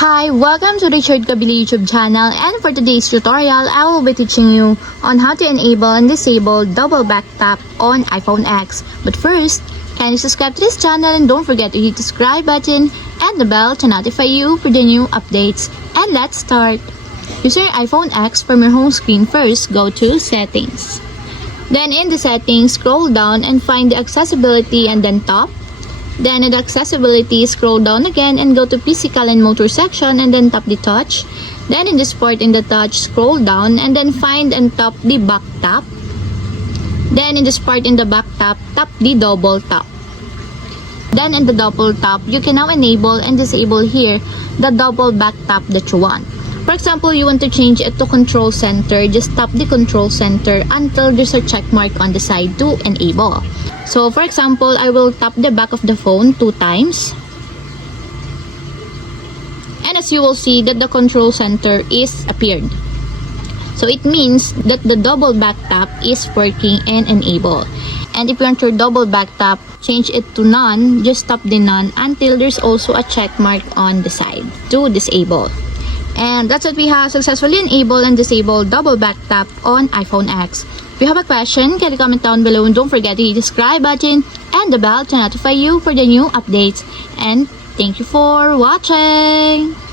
Hi, welcome to Richard Kabili YouTube channel, and for today's tutorial, I will be teaching you on how to enable and disable double back tap on iPhone X. But first, kindly subscribe to this channel and don't forget to hit the subscribe button and the bell to notify you for the new updates. And let's start. Use your iPhone X from your home screen. First, go to Settings. Then in the settings, scroll down and find the accessibility and then top. Then in the accessibility, scroll down again and go to physical and motor section and then tap the touch. Then in the sport in the touch, scroll down and then find and tap the back tap. Then in the sport in the back tap, tap the double tap. Then in the double tap, you can now enable and disable here the double back tap that you want. For example, you want to change it to control center, just tap the control center until there's a check mark on the side to enable. So for example, I will tap the back of the phone 2 times. And as you will see that the control center is appeared. So it means that the double back tap is working and enable. And if you want your double back tap, change it to none, just tap the none until there's also a check mark on the side to disable. And that's what we have successfully enabled and disabled double back tap on iPhone X. If you have a question, can you comment down below and don't forget to hit the subscribe button and the bell to notify you for the new updates. And thank you for watching!